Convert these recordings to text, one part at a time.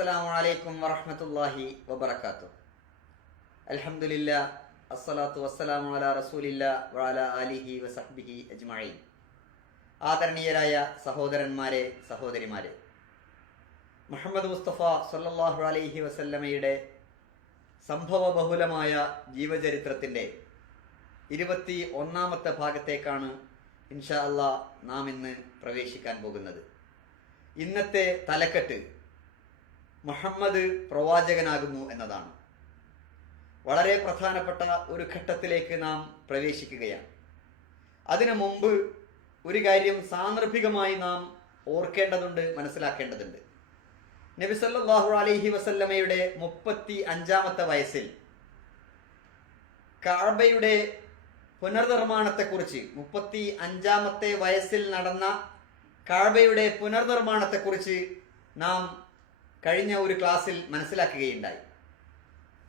അസ്സലാമു അലൈക്കും വറഹ്മത്തുള്ളാഹി വബറകാത്തു. അൽഹംദുലില്ലാ അസ്സലാത്തു വസ്സലാമു അലാ റസൂലില്ലാ വഅല ആലിഹി വസഹ്ബിഹി അജ്മഈൻ. ആദരണീയരായ സഹോദരന്മാരെ സഹോദരിമാരെ മുഹമ്മദ് മുസ്തഫ സല്ലല്ലാഹു അലൈഹി വസല്ലമയുടെ സംഭവ ബഹുലമായ ജീവചരിത്രത്തിന്റെ ഇരുപത്തി ഒന്നാമത്തെ ഭാഗത്തേക്കാണ് ഇൻഷാ അള്ളാ നാം ഇന്ന് പ്രവേശിക്കാൻ പോകുന്നത്. ഇന്നത്തെ തലക്കെട്ട് മുഹമ്മദ് പ്രവാചകനാകുന്നു എന്നതാണ്. വളരെ പ്രധാനപ്പെട്ട ഒരു ഘട്ടത്തിലേക്ക് നാം പ്രവേശിക്കുകയാണ്. അതിനു മുമ്പ് ഒരു കാര്യം സാന്ദർഭികമായി നാം ഓർക്കേണ്ടതുണ്ട് മനസ്സിലാക്കേണ്ടതുണ്ട്. നബി സല്ലല്ലാഹു അലൈഹി വസല്ലമയുടെ മുപ്പത്തി അഞ്ചാമത്തെ വയസ്സിൽ കാബയുടെ പുനർനിർമ്മാണത്തെക്കുറിച്ച് മുപ്പത്തി അഞ്ചാമത്തെ വയസ്സിൽ നടന്ന കാബയുടെ പുനർനിർമ്മാണത്തെക്കുറിച്ച് നാം കഴിഞ്ഞ ഒരു ക്ലാസ്സിൽ മനസ്സിലാക്കുകയുണ്ടായി.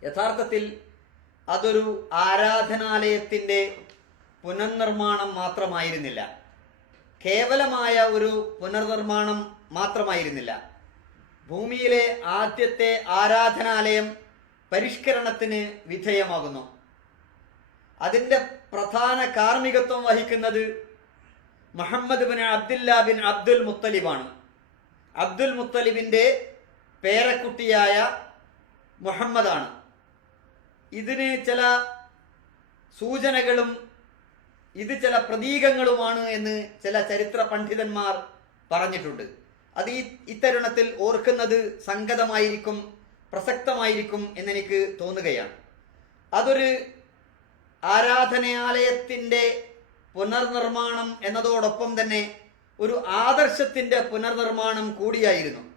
യഥാർത്ഥത്തിൽ അതൊരു ആരാധനാലയത്തിന്റെ പുനർനിർമ്മാണം മാത്രമായിരുന്നില്ല. കേവലമായ ഒരു പുനർനിർമ്മാണം മാത്രമായിരുന്നില്ല. ഭൂമിയിലെ ആദ്യത്തെ ആരാധനാലയം പരിഷ്കരണത്തിന് വിധേയമാകുന്നു. അതിന്റെ പ്രധാന കാർമ്മികത്വം വഹിക്കുന്നത് മുഹമ്മദ് ബിൻ അബ്ദുല്ല ബിൻ അബ്ദുൽ മുത്തലിബാണ്. അബ്ദുൽ മുത്തലിബിന്റെ പേരക്കുട്ടിയായ മുഹമ്മദാണ്. ഇതിന് ചില സൂചനകളും ഇത് ചില പ്രതീകങ്ങളുമാണ് എന്ന് ചില ചരിത്ര പണ്ഡിതന്മാർ പറഞ്ഞിട്ടുണ്ട്. അത് ഈ ഇത്തരുണത്തിൽ ഓർക്കുന്നത് സംഗതമായിരിക്കും പ്രസക്തമായിരിക്കും എന്നെനിക്ക് തോന്നുകയാണ്. അതൊരു ആരാധനാലയത്തിന്റെ പുനർനിർമ്മാണം എന്നതോടൊപ്പം തന്നെ ഒരു ആദർശത്തിന്റെ പുനർനിർമ്മാണം കൂടിയായിരുന്നു.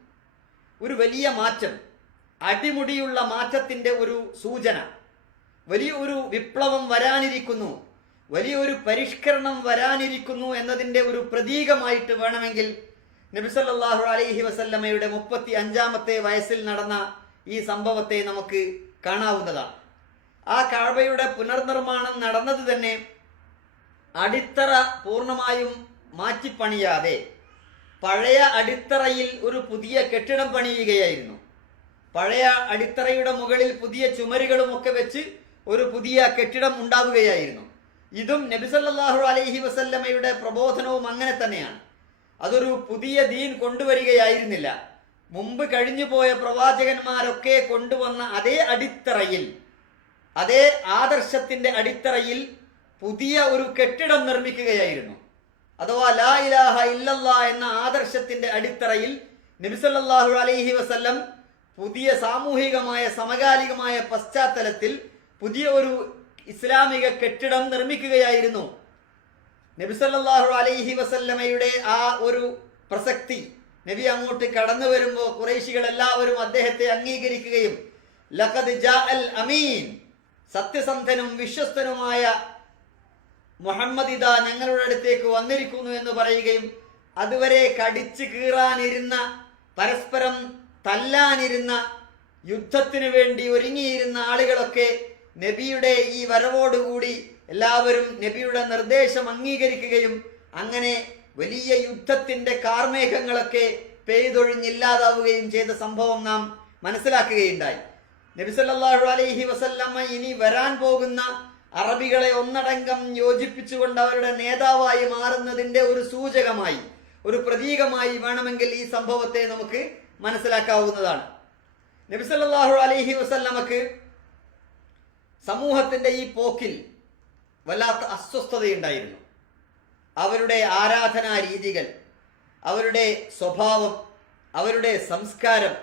ഒരു വലിയ മാറ്റം അടിമുടിയുള്ള മാറ്റത്തിന്റെ ഒരു സൂചന. വലിയൊരു വിപ്ലവം വരാനിരിക്കുന്നു. വലിയൊരു പരിഷ്കരണം വരാനിരിക്കുന്നു എന്നതിന്റെ ഒരു പ്രതീകമായിട്ട് വേണമെങ്കിൽ നബിസല്ലാഹു അലൈഹി വസല്ലമ്മയുടെ മുപ്പത്തി അഞ്ചാമത്തെ വയസ്സിൽ നടന്ന ഈ സംഭവത്തെ നമുക്ക് കാണാവുന്നതാണ്. ആ കാഴ്ബയുടെ പുനർനിർമ്മാണം നടന്നത് തന്നെ അടിത്തറ പൂർണമായും മാറ്റിപ്പണിയാതെ പഴയ അടിത്തറയിൽ ഒരു പുതിയ കെട്ടിടം പണിയുകയായിരുന്നു. പഴയ അടിത്തറയുടെ മുകളിൽ പുതിയ ചുമരുകളും ഒക്കെ വെച്ച് ഒരു പുതിയ കെട്ടിടം ഉണ്ടാവുകയായിരുന്നു. ഇതും നബിസല്ലാഹു അലൈഹി വസല്ലമയുടെ പ്രബോധനവും അങ്ങനെ തന്നെയാണ്. അതൊരു പുതിയ ദീൻ കൊണ്ടുവരികയായിരുന്നില്ല. മുമ്പ് കഴിഞ്ഞു പോയ പ്രവാചകന്മാരൊക്കെ കൊണ്ടുവന്ന അതേ അടിത്തറയിൽ അതേ ആദർശത്തിന്റെ അടിത്തറയിൽ പുതിയ ഒരു കെട്ടിടം നിർമ്മിക്കുകയായിരുന്നു. അഥവാ ലാ ഇലാഹ ഇല്ലല്ല എന്ന ആദർശത്തിന്റെ അടിത്തറയിൽ നബിസല്ലാഹു അലൈഹി വസല്ലം പുതിയ സാമൂഹികമായ സമകാലികമായ പശ്ചാത്തലത്തിൽ പുതിയ ഒരു ഇസ്ലാമിക കെട്ടിടം നിർമ്മിക്കുകയായിരുന്നു. നബിസല്ലാഹു അലൈഹി വസല്ലമയുടെ ആ ഒരു പ്രസക്തി നബി അങ്ങോട്ട് കടന്നു വരുമ്പോൾ കുറേശികൾ എല്ലാവരും അദ്ദേഹത്തെ അംഗീകരിക്കുകയും ലഖദ് ജാ അൽ അമീൻ സത്യസന്ധനും വിശ്വസ്തനുമായ മുഹമ്മദ് ഇതാ ഞങ്ങളുടെ അടുത്തേക്ക് വന്നിരിക്കുന്നു എന്ന് പറയുകയും അതുവരെ കടിച്ചു കീറാനിരുന്ന പരസ്പരം തല്ലാനിരുന്ന യുദ്ധത്തിനു വേണ്ടി ഒരുങ്ങിയിരുന്ന ആളുകളൊക്കെ നബിയുടെ ഈ വരവോടുകൂടി എല്ലാവരും നബിയുടെ നിർദ്ദേശം അംഗീകരിക്കുകയും അങ്ങനെ വലിയ യുദ്ധത്തിന്റെ കാർമേഘങ്ങളൊക്കെ പെയ്തൊഴിഞ്ഞില്ലാതാവുകയും ചെയ്ത സംഭവം നാം മനസ്സിലാക്കുകയുണ്ടായി. നബിസല്ലാഹു അലൈഹി വസല്ലമ്മ ഇനി വരാൻ പോകുന്ന അറബികളെ ഒന്നടങ്കം യോജിപ്പിച്ചുകൊണ്ട് അവരുടെ നേതാവായി മാറുന്നതിന്റെ ഒരു സൂചകമായി ഒരു പ്രതീകമായി വേണമെങ്കിൽ ഈ സംഭവത്തെ നമുക്ക് മനസ്സിലാക്കാവുന്നതാണ്. നബിസല്ലാഹു അലഹി വസല്ലമക്ക് സമൂഹത്തിന്റെ ഈ പോക്കിൽ വല്ലാത്ത അസ്വസ്ഥതയുണ്ടായിരുന്നു. അവരുടെ ആരാധനാ രീതികൾ അവരുടെ സ്വഭാവം അവരുടെ സംസ്കാരം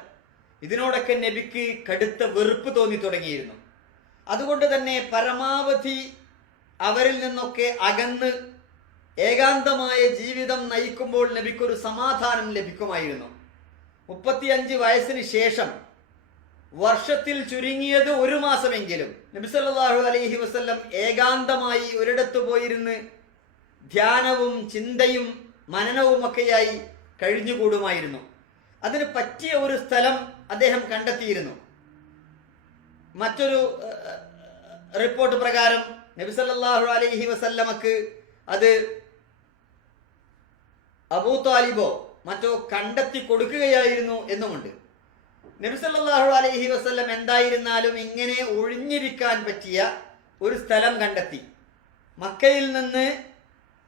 ഇതിനോടൊക്കെ നബിക്ക് കടുത്ത വെറുപ്പ് തോന്നി തുടങ്ങിയിരുന്നു. അതുകൊണ്ട് തന്നെ പരമാവധി അവരിൽ നിന്നൊക്കെ അകന്ന് ഏകാന്തമായ ജീവിതം നയിക്കുമ്പോൾ നബിക്കൊരു സമാധാനം ലഭിക്കുമായിരുന്നു. മുപ്പത്തിയഞ്ച് വയസ്സിന് ശേഷം വർഷത്തിൽ ചുരുങ്ങിയത് ഒരു മാസമെങ്കിലും നബി നബിസല്ലാഹു അലൈഹി വസ്ല്ലം ഏകാന്തമായി ഒരിടത്ത് പോയിരുന്ന് ധ്യാനവും ചിന്തയും മനനവുമൊക്കെയായി കഴിഞ്ഞുകൂടുമായിരുന്നു. അതിന് പറ്റിയ ഒരു സ്ഥലം അദ്ദേഹം കണ്ടെത്തിയിരുന്നു. മറ്റൊരു റിപ്പോർട്ട് പ്രകാരം നബി നബിസല്ലാഹു അലൈഹി വസല്ലമക്ക് അത് അബൂ താലിബോ മറ്റോ കണ്ടെത്തി കൊടുക്കുകയായിരുന്നു എന്നുമുണ്ട്. നബിസല്ലാഹു അലൈഹി വസല്ലം എന്തായിരുന്നാലും ഇങ്ങനെ ഒഴിഞ്ഞിരിക്കാൻ പറ്റിയ ഒരു സ്ഥലം കണ്ടെത്തി. മക്കയിൽ നിന്ന്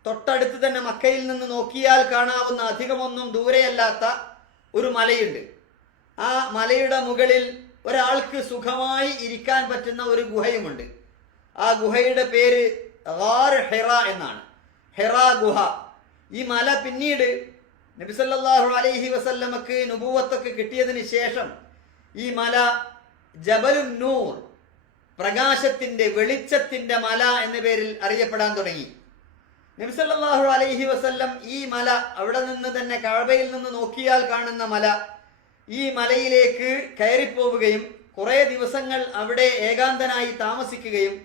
തൊട്ടടുത്ത് തന്നെ മക്കയിൽ നിന്ന് നോക്കിയാൽ കാണാവുന്ന അധികമൊന്നും ദൂരെയല്ലാത്ത ഒരു മലയുണ്ട്. ആ മലയുടെ മുകളിൽ ഒരാൾക്ക് സുഖമായി ഇരിക്കാൻ പറ്റുന്ന ഒരു ഗുഹയുമുണ്ട്. ആ ഗുഹയുടെ പേര് ഹെറ എന്നാണ്. ഹെറ ഗുഹ. ഈ മല പിന്നീട് നബിസല്ലാഹു അലൈഹി വസല്ലമക്ക് നുപൂവത്തൊക്കെ കിട്ടിയതിന് ശേഷം ഈ മല ജബലുൻ നൂർ പ്രകാശത്തിന്റെ വെളിച്ചത്തിന്റെ മല എന്ന പേരിൽ അറിയപ്പെടാൻ തുടങ്ങി. നബിസല്ലാഹു അലൈഹി വസല്ലം ഈ മല അവിടെ നിന്ന് തന്നെ കഴബയിൽ നിന്ന് നോക്കിയാൽ കാണുന്ന മല ഈ മലയിലേക്ക് കയറിപ്പോവുകയും കുറെ ദിവസങ്ങൾ അവിടെ ഏകാന്തനായി താമസിക്കുകയും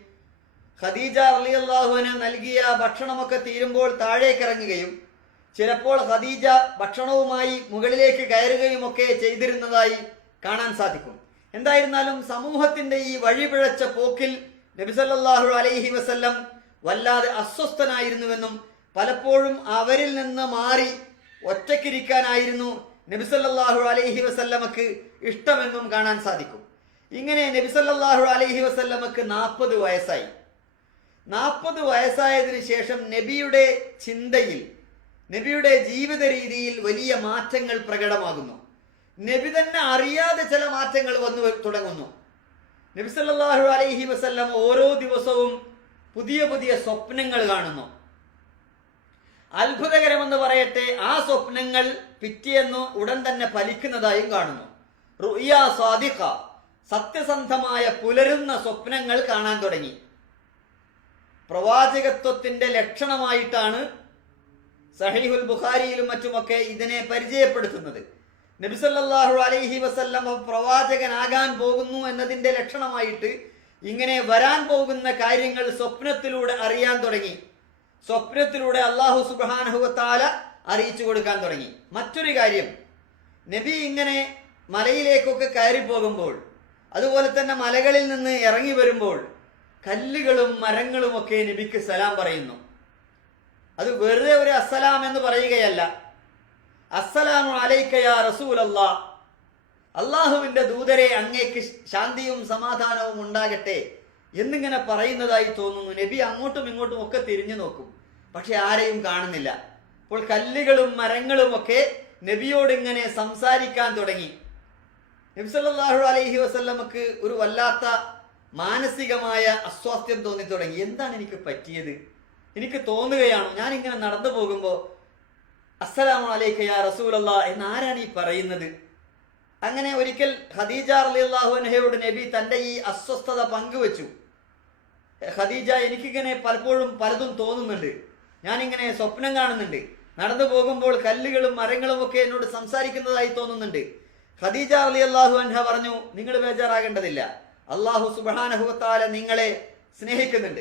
ഖദീജ അലി അള്ളാഹുവിന് നൽകിയ ഭക്ഷണമൊക്കെ തീരുമ്പോൾ താഴേക്കിറങ്ങുകയും ചിലപ്പോൾ ഖദീജ ഭക്ഷണവുമായി മുകളിലേക്ക് കയറുകയും ഒക്കെ ചെയ്തിരുന്നതായി കാണാൻ സാധിക്കും. എന്തായിരുന്നാലും സമൂഹത്തിന്റെ ഈ വഴിപിഴച്ച പോക്കിൽ നബിസല്ലാഹു അലൈഹി വസല്ലം വല്ലാതെ അസ്വസ്ഥനായിരുന്നുവെന്നും പലപ്പോഴും അവരിൽ നിന്ന് മാറി ഒറ്റയ്ക്കിരിക്കാനായിരുന്നു നബിസല്ലാഹു അലൈഹി വസല്ലമക്ക് ഇഷ്ടമെന്നും കാണാൻ സാധിക്കും. ഇങ്ങനെ നബിസല്ലാഹു അലൈഹി വസല്ലമക്ക് നാൽപ്പത് വയസ്സായി. നാൽപ്പത് വയസ്സായതിനു ശേഷം നബിയുടെ ചിന്തയിൽ നബിയുടെ ജീവിത രീതിയിൽ വലിയ മാറ്റങ്ങൾ പ്രകടമാകുന്നു. നബി തന്നെ അറിയാതെ ചില മാറ്റങ്ങൾ വന്നു തുടങ്ങുന്നു. നബിസല്ലാഹു അലൈഹി വസല്ലം ഓരോ ദിവസവും പുതിയ പുതിയ സ്വപ്നങ്ങൾ കാണുന്നു. അത്ഭുതകരമെന്ന് പറയട്ടെ ആ സ്വപ്നങ്ങൾ പിറ്റേന്ന് ഉടൻ തന്നെ ഫലിക്കുന്നതായും കാണുന്നു. റുയ സ്വാദിഖ സത്യസന്ധമായ പുലരുന്ന സ്വപ്നങ്ങൾ കാണാൻ തുടങ്ങി. പ്രവാചകത്വത്തിന്റെ ലക്ഷണമായിട്ടാണ് സഹീഹുൽ ബുഖാരിയിലും മറ്റുമൊക്കെ ഇതിനെ പരിചയപ്പെടുത്തുന്നത്. നബിസല്ലാഹു അലൈഹി വസല്ലം പ്രവാചകനാകാൻ പോകുന്നു എന്നതിന്റെ ലക്ഷണമായിട്ട് ഇങ്ങനെ വരാൻ പോകുന്ന കാര്യങ്ങൾ സ്വപ്നത്തിലൂടെ അറിയാൻ തുടങ്ങി. സ്വപ്നത്തിലൂടെ അള്ളാഹു സുബാനഹുവത്താല അറിയിച്ചു കൊടുക്കാൻ തുടങ്ങി. മറ്റൊരു കാര്യം നബി ഇങ്ങനെ മലയിലേക്കൊക്കെ കയറി പോകുമ്പോൾ അതുപോലെ തന്നെ മലകളിൽ നിന്ന് ഇറങ്ങി വരുമ്പോൾ കല്ലുകളും മരങ്ങളും ഒക്കെ നബിക്ക് സലാം പറയുന്നു. അത് വെറുതെ ഒരു അസ്സലാം എന്ന് പറയുകയല്ല. അസ്സലാമു അലൈക്കയാ റസൂൽ അല്ലാ അള്ളാഹുവിന്റെ ദൂതരെ അങ്ങേക്ക് ശാന്തിയും സമാധാനവും ഉണ്ടാകട്ടെ എന്നിങ്ങനെ പറയുന്നതായി തോന്നുന്നു. നബി അങ്ങോട്ടും ഇങ്ങോട്ടും ഒക്കെ തിരിഞ്ഞു നോക്കും. പക്ഷെ ആരെയും കാണുന്നില്ല. അപ്പോൾ കല്ലുകളും മരങ്ങളും ഒക്കെ നബിയോട് ഇങ്ങനെ സംസാരിക്കാൻ തുടങ്ങി. നബി സല്ലല്ലാഹു അലൈഹി വസല്ലമക്ക് ഒരു വല്ലാത്ത മാനസികമായ അസ്വാസ്ഥ്യം തോന്നി തുടങ്ങി എന്താണ് എനിക്ക് പറ്റിയത്? എനിക്ക് തോന്നുകയാണ് ഞാൻ ഇങ്ങനെ നടന്നു പോകുമ്പോൾ അസ്സലാമു അലൈക്ക യാ റസൂലല്ലാ എന്ന് ആരാണ് ഈ പറയുന്നത്? അങ്ങനെ ഒരിക്കൽ ഖദീജ റളിയല്ലാഹു അൻഹയോട് നബി തന്റെ ഈ അസ്വസ്ഥത പങ്കുവച്ചു. ഖദീജ എനിക്കിങ്ങനെ പലപ്പോഴും പലതും തോന്നുന്നുണ്ട്. ഞാനിങ്ങനെ സ്വപ്നം കാണുന്നുണ്ട്. നടന്നു പോകുമ്പോൾ കല്ലുകളും മരങ്ങളും ഒക്കെ എന്നോട് സംസാരിക്കുന്നതായി തോന്നുന്നുണ്ട്. ഖദീജ അലി അള്ളാഹു അൻഹ പറഞ്ഞു നിങ്ങൾ ബേജാറാകേണ്ടതില്ല. അള്ളാഹു സുബാനഹുത്താല നിങ്ങളെ സ്നേഹിക്കുന്നുണ്ട്.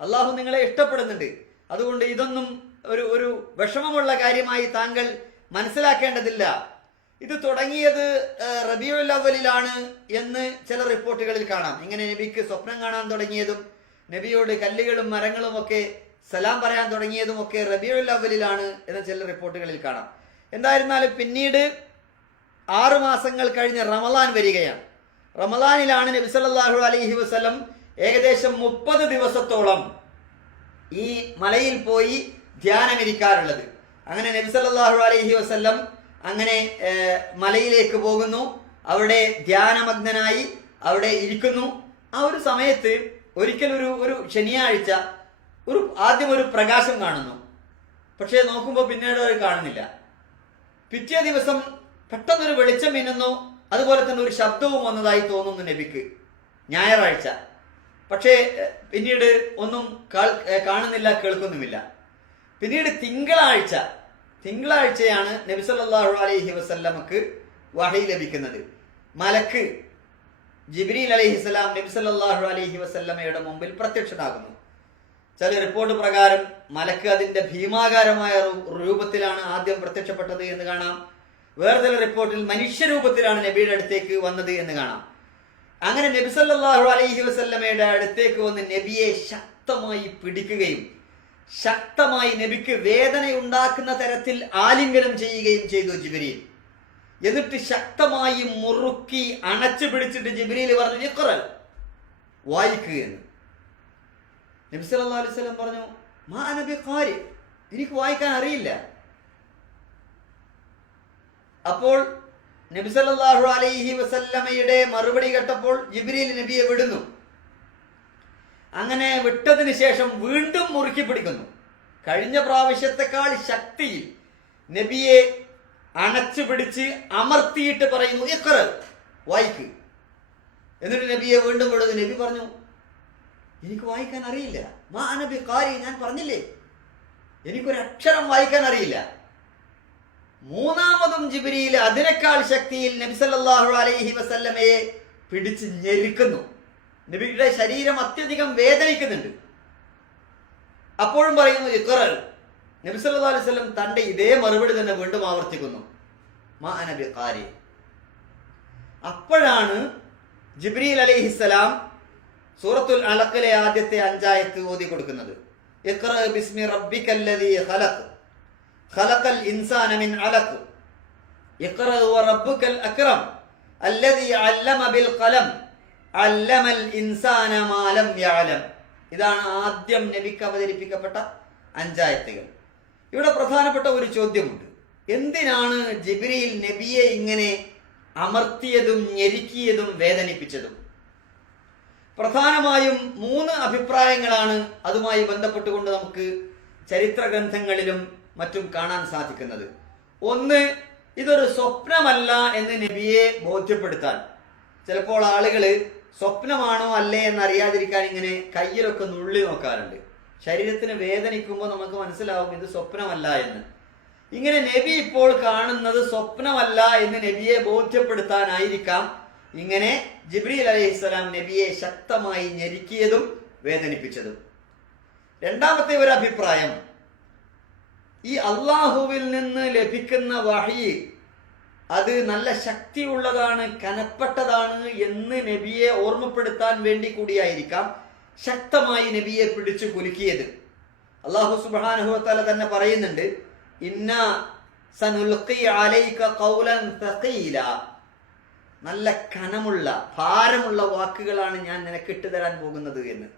അള്ളാഹു നിങ്ങളെ ഇഷ്ടപ്പെടുന്നുണ്ട്. അതുകൊണ്ട് ഇതൊന്നും ഒരു ഒരു വിഷമമുള്ള കാര്യമായി താങ്കൾ മനസ്സിലാക്കേണ്ടതില്ല. ഇത് തുടങ്ങിയത് അവലിലാണ് എന്ന് ചില റിപ്പോർട്ടുകളിൽ കാണാം. ഇങ്ങനെ നബിക്ക് സ്വപ്നം കാണാൻ തുടങ്ങിയതും നബിയോട് കല്ലുകളും മരങ്ങളും ഒക്കെ സലാം പറയാൻ തുടങ്ങിയതും ഒക്കെ റബീഉൽ അവലിലാണ് എന്ന ചില റിപ്പോർട്ടുകളിൽ കാണാം. എന്തായിരുന്നാലും പിന്നീട് ആറു മാസങ്ങൾ കഴിഞ്ഞ് റമലാൻ വരികയാണ്. റമലാനിലാണ് നബി സല്ലാഹു അലൈഹി വസ്ലം ഏകദേശം മുപ്പത് ദിവസത്തോളം ഈ മലയിൽ പോയി ധ്യാനമിരിക്കാറുള്ളത്. അങ്ങനെ നബി സല്ലാഹു അലൈഹി വസല്ലം അങ്ങനെ മലയിലേക്ക് പോകുന്നു. അവിടെ ധ്യാനമഗ്നനായി അവിടെ ഇരിക്കുന്നു. ആ ഒരു സമയത്ത് ഒരിക്കൽ ഒരു ഒരു ശനിയാഴ്ച ഒരു ആദ്യം ഒരു പ്രകാശം കാണുന്നു. പക്ഷേ നോക്കുമ്പോൾ പിന്നീട് അത് കാണുന്നില്ല. പിറ്റേ ദിവസം പെട്ടെന്നൊരു വെളിച്ചം മിന്നുന്നു. അതുപോലെ തന്നെ ഒരു ശബ്ദവും വന്നതായി തോന്നുന്നു നബിക്ക്. ഞായറാഴ്ച. പക്ഷേ പിന്നീട് ഒന്നും കാണുന്നില്ല കേൾക്കുന്നുമില്ല. പിന്നീട് തിങ്കളാഴ്ച തിങ്കളാഴ്ചയാണ് നബി സല്ലല്ലാഹു അലൈഹി വസല്ലമക്ക് വഹി ലഭിക്കുന്നത്. മലക്ക് ജിബ്രീൽ അലൈഹിസ്സലാം നബി അലഹി വസല്ലമയുടെ മുമ്പിൽ പ്രത്യക്ഷനാകുന്നു. ചില റിപ്പോർട്ട് പ്രകാരം മലക്ക് അതിന്റെ ഭീമാകാരമായ രൂപത്തിലാണ് ആദ്യം പ്രത്യക്ഷപ്പെട്ടത് എന്ന് കാണാം. വേറെ ചില റിപ്പോർട്ടിൽ മനുഷ്യരൂപത്തിലാണ് നബിയുടെ അടുത്തേക്ക് വന്നത് എന്ന് കാണാം. അങ്ങനെ നബി സല്ലാഹു അലൈഹി വസല്ലമയുടെ അടുത്തേക്ക് വന്ന് നബിയെ ശക്തമായി പിടിക്കുകയും ശക്തമായി നബിക്ക് വേദന ഉണ്ടാക്കുന്ന തരത്തിൽ ആലിംഗനം ചെയ്യുകയും ചെയ്തു ജിബരീൽ. എന്നിട്ട് ശക്തമായി മുറുക്കി അണച്ചു പിടിച്ചിട്ട് ജിബ്രീൽ പറഞ്ഞു ഇക്കുറൽ വായിക്കുക എന്ന്. നബി അലൈഹി വസല്ലം പറഞ്ഞു മാ നബി എനിക്ക് വായിക്കാൻ അറിയില്ല. അപ്പോൾ നബി സല്ലല്ലാഹു അലൈഹി വസല്ലമയുടെ മറുപടി കേട്ടപ്പോൾ ജിബ്രീൽ നബിയെ വിടുന്നു. അങ്ങനെ വിട്ടതിന് ശേഷം വീണ്ടും മുറുക്കി പിടിക്കുന്നു. കഴിഞ്ഞ പ്രാവശ്യത്തെക്കാൾ ശക്തിയിൽ നബിയെ അണച്ചു പിടിച്ച് അമർത്തിയിട്ട് പറയുന്നു ഇഖ്റ വായിക്ക്. എന്നിട്ട് നബിയെ വീണ്ടും വിടുന്നു. നബി പറഞ്ഞു എനിക്ക് വായിക്കാൻ അറിയില്ല. മാ നബി കാരി ഞാൻ പറഞ്ഞില്ലേ? എനിക്കൊരു അക്ഷരം വായിക്കാൻ അറിയില്ല. മൂന്നാമതും ജിബിരിയിൽ അതിനേക്കാൾ ശക്തിയിൽ നബി സല്ലല്ലാഹു അലൈഹി വസല്ലമയെ പിടിച്ച് ഞെരുക്കുന്നു. നബിയുടെ ശരീരം അത്യധികം വേദനിക്കുന്നുണ്ട്. അപ്പോഴും പറയുന്നു ഇഖ്റൽ നബി സല്ലല്ലാഹു അലൈഹി സ്വലം തന്റെ ഇതേ മറുപടി തന്നെ വീണ്ടും ആവർത്തിക്കുന്നു. മാ അനബി അപ്പോഴാണ് ജിബ്രീൽ അലൈഹിസ്സലാം സൂറത്തുൽ അലക്കിലെ ആദ്യത്തെ അഞ്ചായത്ത് ഓതി കൊടുക്കുന്നത്. ബിസ്മി ഖലഖൽ ഇൻസാന മിൻ അല്ലമ ബിൽ ഖലം. അല്ലമൽ ഇൻസാന യഅലം ഇതാണ് ആദ്യം നബിക്ക് അവതരിപ്പിക്കപ്പെട്ട അഞ്ചായത്തുകൾ. ഇവിടെ പ്രധാനപ്പെട്ട ഒരു ചോദ്യമുണ്ട്. എന്തിനാണ് ജിബ്രീൽ നബിയെ ഇങ്ങനെ അമർത്തിയതും ഞെരുക്കിയതും വേദനിപ്പിച്ചതും? പ്രധാനമായും മൂന്ന് അഭിപ്രായങ്ങളാണ് അതുമായി ബന്ധപ്പെട്ടുകൊണ്ട് നമുക്ക് ചരിത്ര ഗ്രന്ഥങ്ങളിലും മറ്റും കാണാൻ സാധിക്കുന്നത്. ഒന്ന് ഇതൊരു സ്വപ്നമല്ല എന്ന് നബിയെ ബോധ്യപ്പെടുത്താൻ. ചിലപ്പോൾ ആളുകൾ സ്വപ്നമാണോ അല്ലേ എന്ന് അറിയാതിരിക്കാൻ ഇങ്ങനെ കയ്യിലൊക്കെ നുള്ളി നോക്കാറുണ്ട്. ശരീരത്തിന് വേദനിക്കുമ്പോൾ നമുക്ക് മനസ്സിലാവും ഇത് സ്വപ്നമല്ല എന്ന്. ഇങ്ങനെ നബി ഇപ്പോൾ കാണുന്നത് സ്വപ്നമല്ല എന്ന് നബിയെ ബോധ്യപ്പെടുത്താനായിരിക്കാം ഇങ്ങനെ ജിബ്രീൽ അലൈഹിസ്സലാം നബിയെ ശക്തമായി ഞെരുക്കിയതും വേദനിപ്പിച്ചതും. രണ്ടാമത്തെ ഒരു അഭിപ്രായം ഈ അള്ളാഹുവിൽ നിന്ന് ലഭിക്കുന്ന വഹി അത് നല്ല ശക്തിയുള്ളതാണ് കനപ്പെട്ടതാണ് എന്ന് നബിയെ ഓർമ്മപ്പെടുത്താൻ വേണ്ടി കൂടിയായിരിക്കാം. ശക്തമായി നബിയെ പിടിച്ചു കുലുക്കിയത്. അള്ളാഹു സുബാനുഭവത്തല തന്നെ പറയുന്നുണ്ട് ഇന്ന നല്ല കനമുള്ള ഭാരമുള്ള വാക്കുകളാണ് ഞാൻ നിനക്ക് ഇട്ടുതരാൻ പോകുന്നത് എന്ന്.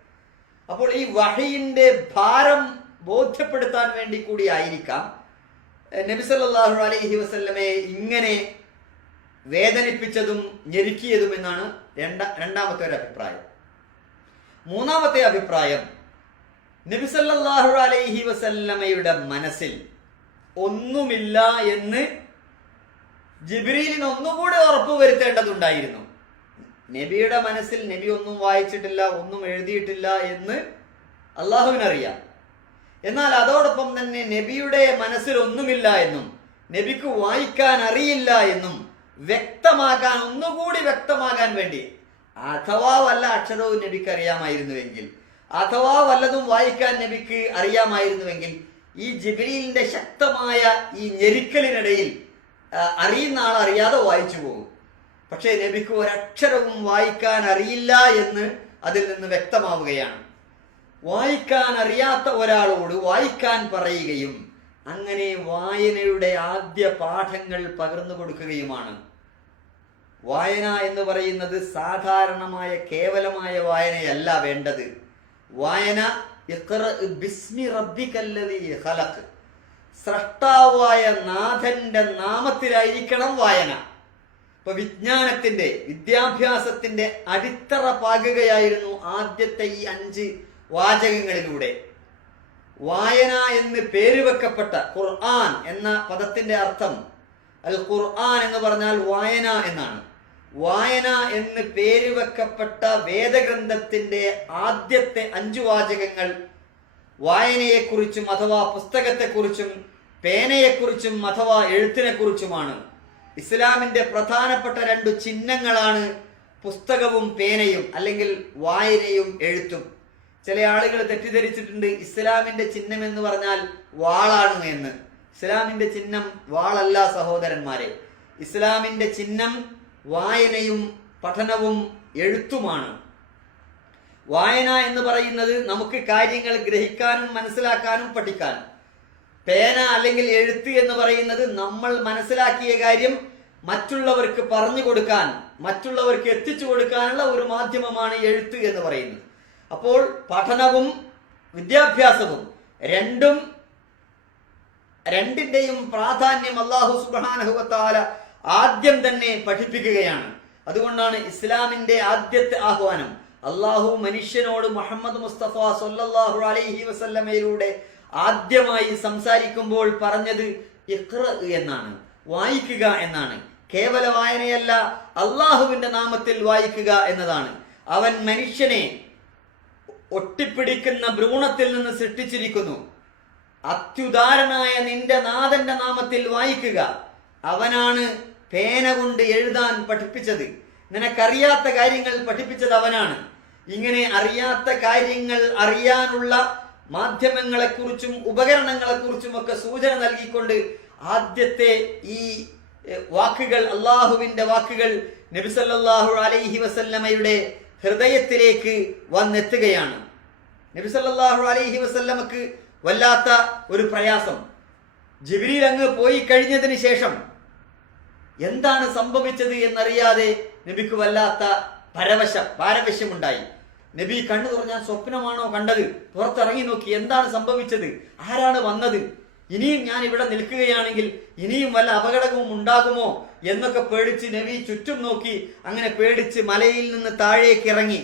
അപ്പോൾ ഈ വഹയിന്റെ ഭാരം ബോധ്യപ്പെടുത്താൻ വേണ്ടി കൂടി ആയിരിക്കാം. നബി സല്ലല്ലാഹു അലൈഹി വസല്ലമയെ ഇങ്ങനെ വേദനിപ്പിച്ചതും ഞെരുക്കിയതും എന്നാണ് രണ്ട രണ്ടാമത്തെ ഒരു അഭിപ്രായം. മൂന്നാമത്തെ അഭിപ്രായം നബിസല്ലാഹു അലൈഹി വസല്ലമയുടെ മനസ്സിൽ ഒന്നുമില്ല എന്ന് ജിബ്രീലിന് ഒന്നുകൂടെ ഉറപ്പ് വരുത്തേണ്ടതുണ്ടായിരുന്നു. നബിയുടെ മനസ്സിൽ നബി ഒന്നും വായിച്ചിട്ടില്ല ഒന്നും എഴുതിയിട്ടില്ല എന്ന് അള്ളാഹുവിനറിയാം. എന്നാൽ അതോടൊപ്പം തന്നെ നബിയുടെ മനസ്സിൽ ഒന്നുമില്ല എന്നും നബിക്ക് വായിക്കാൻ അറിയില്ല എന്നും വ്യക്തമാക്കാൻ ഒന്നുകൂടി വ്യക്തമാകാൻ വേണ്ടി അഥവാ വല്ല അക്ഷരവും നബിക്ക് അറിയാമായിരുന്നുവെങ്കിൽ അഥവാ വല്ലതും വായിക്കാൻ നബിക്ക് അറിയാമായിരുന്നുവെങ്കിൽ ഈ ജിബ്രീലിന്റെ ശക്തമായ ഈ ഞെരുക്കലിനിടയിൽ അറിയുന്ന ആൾ അറിയാതെ വായിച്ചു പോകും. പക്ഷേ നബിക്ക് ഒരക്ഷരവും വായിക്കാൻ അറിയില്ല എന്ന് അതിൽ നിന്ന് വ്യക്തമാവുകയാണ്. വായിക്കാൻ അറിയാത്ത ഒരാളോട് വായിക്കാൻ പറയുകയും അങ്ങനെ വായനയുടെ ആദ്യ പാഠങ്ങൾ പകർന്നു കൊടുക്കുകയുമാണ്. വായന എന്ന് പറയുന്നത് സാധാരണമായ കേവലമായ വായനയല്ല വേണ്ടത്. വായന ബിസ്മി സ്രഷ്ടാവായ നാഥന്റെ നാമത്തിലായിരിക്കണം വായന. ഇപ്പൊ വിജ്ഞാനത്തിന്റെ വിദ്യാഭ്യാസത്തിന്റെ അടിത്തറ പാകുകയായിരുന്നു ആദ്യത്തെ ഈ അഞ്ച് വാചകങ്ങളിലൂടെ. വായന എന്ന് പേര് വെക്കപ്പെട്ട ഖുർആൻ എന്ന പദത്തിന്റെ അർത്ഥം അൽ ഖുർആൻ എന്ന് പറഞ്ഞാൽ വായന എന്നാണ്. വായന എന്ന് പേര് വെക്കപ്പെട്ട വേദഗ്രന്ഥത്തിന്റെ ആദ്യത്തെ അഞ്ചു വാചകങ്ങൾ വായനയെക്കുറിച്ചും അഥവാ പുസ്തകത്തെക്കുറിച്ചും പേനയെക്കുറിച്ചും അഥവാ എഴുത്തിനെക്കുറിച്ചുമാണ്. ഇസ്ലാമിന്റെ പ്രധാനപ്പെട്ട രണ്ടു ചിഹ്നങ്ങളാണ് പുസ്തകവും പേനയും അല്ലെങ്കിൽ വായനയും എഴുത്തും. ചില ആളുകൾ തെറ്റിദ്ധരിച്ചിട്ടുണ്ട് ഇസ്ലാമിന്റെ ചിഹ്നം എന്ന് പറഞ്ഞാൽ വാളാണ് എന്ന്. ഇസ്ലാമിന്റെ ചിഹ്നം വാളല്ല സഹോദരന്മാരെ. ഇസ്ലാമിന്റെ ചിഹ്നം വായനയും പഠനവും എഴുത്തുമാണ്. വായന എന്ന് പറയുന്നത് നമുക്ക് കാര്യങ്ങൾ ഗ്രഹിക്കാനും മനസ്സിലാക്കാനും പഠിക്കാനും പേന അല്ലെങ്കിൽ എഴുത്ത് എന്ന് പറയുന്നത് നമ്മൾ മനസ്സിലാക്കിയ കാര്യം മറ്റുള്ളവർക്ക് പറഞ്ഞു കൊടുക്കാൻ മറ്റുള്ളവർക്ക് എത്തിച്ചു കൊടുക്കാനുള്ള ഒരു മാധ്യമമാണ് എഴുത്ത് എന്ന് പറയുന്നത്. അപ്പോൾ പഠനവും വിദ്യാഭ്യാസവും രണ്ടും രണ്ടിന്റെയും പ്രാധാന്യം അള്ളാഹു സുബാനഹുവത്താല ആദ്യം തന്നെ പഠിപ്പിക്കുകയാണ്. അതുകൊണ്ടാണ് ഇസ്ലാമിന്റെ ആദ്യത്തെ ആഹ്വാനം. അള്ളാഹു മനുഷ്യനോട് മുഹമ്മദ് മുസ്തഫ സൊല്ലാഹു അലൈഹി വസല്ലമയിലൂടെ ആദ്യമായി സംസാരിക്കുമ്പോൾ പറഞ്ഞത് ഇഖ്റ എന്നാണ് വായിക്കുക എന്നാണ്. കേവല വായനയല്ല അള്ളാഹുവിന്റെ നാമത്തിൽ വായിക്കുക എന്നതാണ്. അവൻ മനുഷ്യനെ ഒട്ടിപ്പിടിക്കുന്ന ഭ്രൂണത്തിൽ നിന്ന് സൃഷ്ടിച്ചിരിക്കുന്നു. അത്യുദാരനായ നിന്റെ നാഥന്റെ നാമത്തിൽ വായിക്കുക. അവനാണ് പേന കൊണ്ട് എഴുതാൻ പഠിപ്പിച്ചത്. നിനക്കറിയാത്ത കാര്യങ്ങൾ പഠിപ്പിച്ചത് അവനാണ്. ഇങ്ങനെ അറിയാത്ത കാര്യങ്ങൾ അറിയാനുള്ള മാധ്യമങ്ങളെക്കുറിച്ചും ഉപകരണങ്ങളെക്കുറിച്ചും ഒക്കെ സൂചന നൽകിക്കൊണ്ട് ആദ്യത്തെ ഈ വാക്കുകൾ അള്ളാഹുവിന്റെ വാക്കുകൾ നബിസല്ലാഹു അലൈഹി വസല്ലമയുടെ ഹൃദയത്തിലേക്ക് വന്നെത്തുകയാണ്. നബിസല്ലാഹു അലൈഹി വസല്ലമക്ക് വല്ലാത്ത ഒരു പ്രയാസം. ജിബ്രീൽ അങ്ങ് പോയി കഴിഞ്ഞതിന് ശേഷം എന്താണ് സംഭവിച്ചത് എന്നറിയാതെ നബിക്ക് വല്ലാത്ത പരവശ പാരവശ്യമുണ്ടായി. നബി കണ്ണു തുറഞ്ഞാൽ സ്വപ്നമാണോ കണ്ടത്? പുറത്തിറങ്ങി നോക്കി എന്താണ് സംഭവിച്ചത്? ആരാണ് വന്നത്? ഇനിയും ഞാൻ ഇവിടെ നിൽക്കുകയാണെങ്കിൽ ഇനിയും വല്ല അപകടവും ഉണ്ടാകുമോ? എന്നൊക്കെ പേടിച്ച് നബി ചുറ്റും നോക്കി അങ്ങനെ പേടിച്ച് മലയിൽ നിന്ന് താഴേക്ക് ഇറങ്ങി.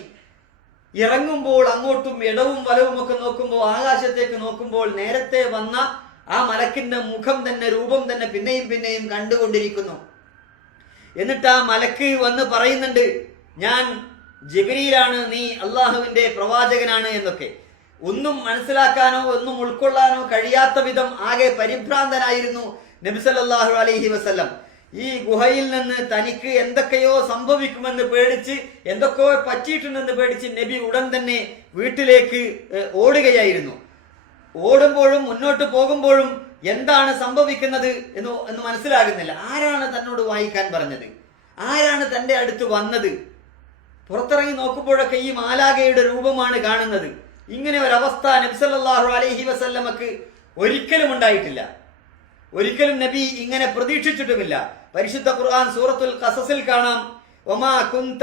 ഇറങ്ങുമ്പോൾ അങ്ങോട്ടും ഇടവും വലവും ഒക്കെ നോക്കുമ്പോൾ ആകാശത്തേക്ക് നോക്കുമ്പോൾ നേരത്തെ വന്ന ആ മലക്കിന്റെ മുഖം തന്നെ രൂപം തന്നെ പിന്നെയും പിന്നെയും കണ്ടുകൊണ്ടിരിക്കുന്നു. എന്നിട്ട് ആ മലക്ക് വന്ന് പറയുന്നുണ്ട് ഞാൻ ജിബിരിയിലാണ് നീ അള്ളാഹുവിന്റെ പ്രവാചകനാണ് എന്നൊക്കെ. ഒന്നും മനസ്സിലാക്കാനോ ഒന്നും ഉൾക്കൊള്ളാനോ കഴിയാത്ത വിധം ആകെ പരിഭ്രാന്തനായിരുന്നു നബിസല്ലാഹു അലൈഹി വസല്ലം. ഈ ഗുഹയിൽ നിന്ന് തനിക്ക് എന്തൊക്കെയോ സംഭവിക്കുമെന്ന് പേടിച്ച് എന്തൊക്കെയോ പറ്റിയിട്ടുണ്ടെന്ന് പേടിച്ച് നബി ഉടൻ തന്നെ വീട്ടിലേക്ക് ഓടുകയായിരുന്നു. ഓടുമ്പോഴും മുന്നോട്ട് പോകുമ്പോഴും എന്താണ് സംഭവിക്കുന്നത് എന്ന് എന്ന് മനസ്സിലാകുന്നില്ല. ആരാണ് തന്നോട് വായിക്കാൻ പറഞ്ഞത്? ആരാണ് തന്റെ അടുത്ത് വന്നത്? പുറത്തിറങ്ങി നോക്കുമ്പോഴൊക്കെ ഈ മാലാകയുടെ രൂപമാണ് കാണുന്നത്. ഇങ്ങനെ ഒരവസ്ഥ നബ്സല്ലാഹു അലൈഹി വസല്ലമക്ക് ഒരിക്കലും ഉണ്ടായിട്ടില്ല. ഒരിക്കലും നബി ഇങ്ങനെ പ്രതീക്ഷിച്ചിട്ടുമില്ല. പരിശുദ്ധ ഖുർആൻ സൂറത്തുൽ കസസിൽ കാണാം. ഒമാ കുന്ത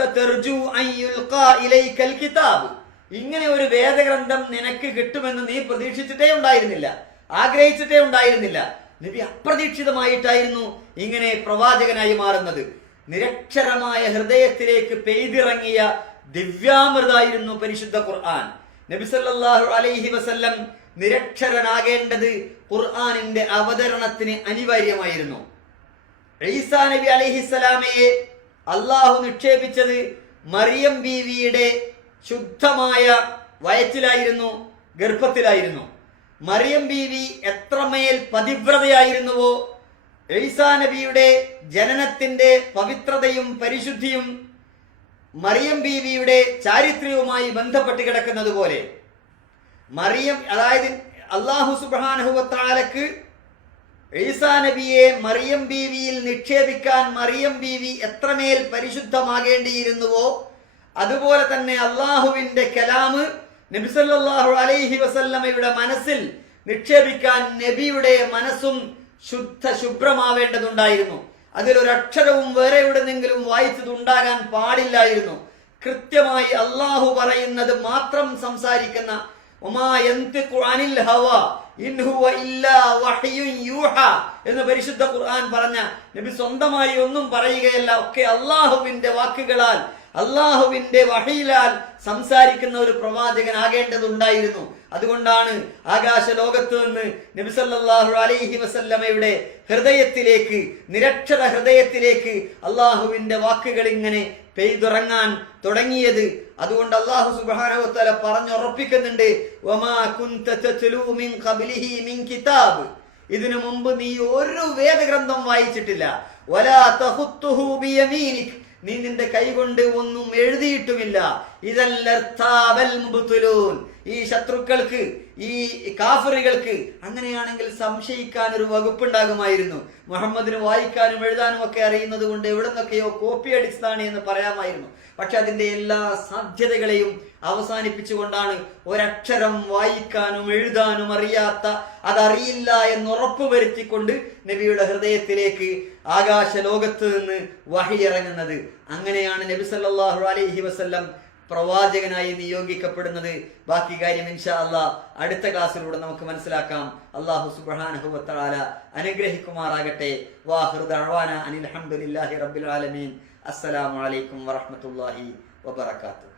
കിതാബ്. ഇങ്ങനെ ഒരു വേദഗ്രന്ഥം നിനക്ക് കിട്ടുമെന്ന് നീ പ്രതീക്ഷിച്ചിട്ടേ ഉണ്ടായിരുന്നില്ല. ആഗ്രഹിച്ചിട്ടേ ഉണ്ടായിരുന്നില്ല. നബി അപ്രതീക്ഷിതമായിട്ടായിരുന്നു ഇങ്ങനെ പ്രവാചകനായി മാറുന്നത്. നിരക്ഷരമായ ഹൃദയത്തിലേക്ക് പെയ്തിറങ്ങിയ ദിവ്യാമൃതായിരുന്നു പരിശുദ്ധ ഖുർആൻ. നബി സല്ലല്ലാഹു അലൈഹി വസല്ലം നിരക്ഷരനാകേണ്ടത് ഖുർആാനിന്റെ അവതരണത്തിന് അനിവാര്യമായിരുന്നു. ഈസാ നബി അലിഹിസ്സലാമയെ അള്ളാഹു നിക്ഷേപിച്ചത് മറിയം ബീവിയുടെ ശുദ്ധമായ വയറ്റിലായിരുന്നു ഗർഭത്തിലായിരുന്നു. മറിയം ബീവി എത്രമേൽ പതിവ്രതയായിരുന്നുവോ ഈസാ നബിയുടെ ജനനത്തിന്റെ പവിത്രതയും പരിശുദ്ധിയും മറിയം ബീവിയുടെ ചാരിത്രവുമായി ബന്ധപ്പെട്ട് കിടക്കുന്നത് പോലെ മറിയം അതായത് അള്ളാഹു സുബാനഹുവത്താലക്ക് ഈസാ നബിയെ മറിയം ബീവിയിൽ നിക്ഷേപിക്കാൻ മറിയം ബീവി എത്രമേൽ പരിശുദ്ധമാകേണ്ടിയിരുന്നുവോ അതുപോലെ തന്നെ അള്ളാഹുവിന്റെ കലാമ് നബിസല്ലാഹു അലൈഹി വസല്ലമയുടെ മനസ്സിൽ നിക്ഷേപിക്കാൻ നബിയുടെ മനസ്സും ശുദ്ധ ശുഭ്രമാവേണ്ടതുണ്ടായിരുന്നു. അതിലൊരക്ഷരവും വേറെ എവിടെന്നെങ്കിലും വായിച്ചതുണ്ടാകാൻ പാടില്ലായിരുന്നു. കൃത്യമായി അള്ളാഹു പറയുന്നത് മാത്രം സംസാരിക്കുന്ന ഒമാ എന്ത് ഹവ എന്ന് പരിശുദ്ധ ഖുർആൻ പറഞ്ഞ നബി സ്വന്തമായി ഒന്നും പറയുകയല്ല ഒക്കെ അള്ളാഹുവിന്റെ വാക്കുകളാൽ അള്ളാഹുവിന്റെ വഹയിലാൽ സംസാരിക്കുന്ന ഒരു പ്രവാചകൻ ആകേണ്ടതുണ്ടായിരുന്നു. അതുകൊണ്ടാണ് ആകാശ ലോകത്ത് നിന്ന് നബിസല്ലാഹു അലൈഹി വസല്ലമയുടെ ഹൃദയത്തിലേക്ക് നിരക്ഷര ഹൃദയത്തിലേക്ക് അള്ളാഹുവിന്റെ വാക്കുകൾ ഇങ്ങനെ പെയ്തുറങ്ങാൻ തുടങ്ങിയത്. അതുകൊണ്ട് അള്ളാഹു സുബാനവത്തല പറഞ്ഞുറപ്പിക്കുന്നുണ്ട്. "വമാ കുന്ത തത്ലൂ മിൻ ഖബ്ലിഹി മിൻ കിതാബ്. ഇതിനു മുമ്പ് നീ ഒരു വേദഗ്രന്ഥം വായിച്ചിട്ടില്ല. നീ നിന്റെ കൈകൊണ്ട് ഒന്നും എഴുതിയിട്ടുമില്ല. ഇതല്ലൂൻ ഈ ശത്രുക്കൾക്ക് ഈ കാഫറുകൾക്ക് അങ്ങനെയാണെങ്കിൽ സംശയിക്കാൻ ഒരു വകുപ്പുണ്ടാകുമായിരുന്നു. മുഹമ്മദിന് വായിക്കാനും എഴുതാനും ഒക്കെ അറിയുന്നത് കൊണ്ട് എവിടെ നിന്നൊക്കെയോ കോപ്പി അടിച്ചതാണ് എന്ന് പറയാമായിരുന്നു. പക്ഷെ അതിന്റെ എല്ലാ സാധ്യതകളെയും അവസാനിപ്പിച്ചുകൊണ്ടാണ് ഒരക്ഷരം വായിക്കാനും എഴുതാനും അറിയാത്ത അതറിയില്ല എന്ന് ഉറപ്പ് വരുത്തിക്കൊണ്ട് നബിയുടെ ഹൃദയത്തിലേക്ക് ആകാശ ലോകത്ത് നിന്ന് വഹിയിറങ്ങുന്നത് അങ്ങനെയാണ് നബി സല്ലാഹു അലൈഹി വസല്ലം പ്രവാചകനായി നിയോഗിക്കപ്പെടുന്നത്. ബാക്കി കാര്യം ഇൻഷാ അള്ളാ അടുത്ത ക്ലാസ്സിലൂടെ നമുക്ക് മനസ്സിലാക്കാം. അള്ളാഹു സുബ്ഹാനഹു വതആല അനുഗ്രഹിക്കുമാറാകട്ടെ. വാഹിറു ദഅവാന അനിൽ ഹംദുലില്ലാഹി റബ്ബിൽ ആലമീൻ. വറഹ്മത്തുള്ളാഹി വബറകാതുഹു.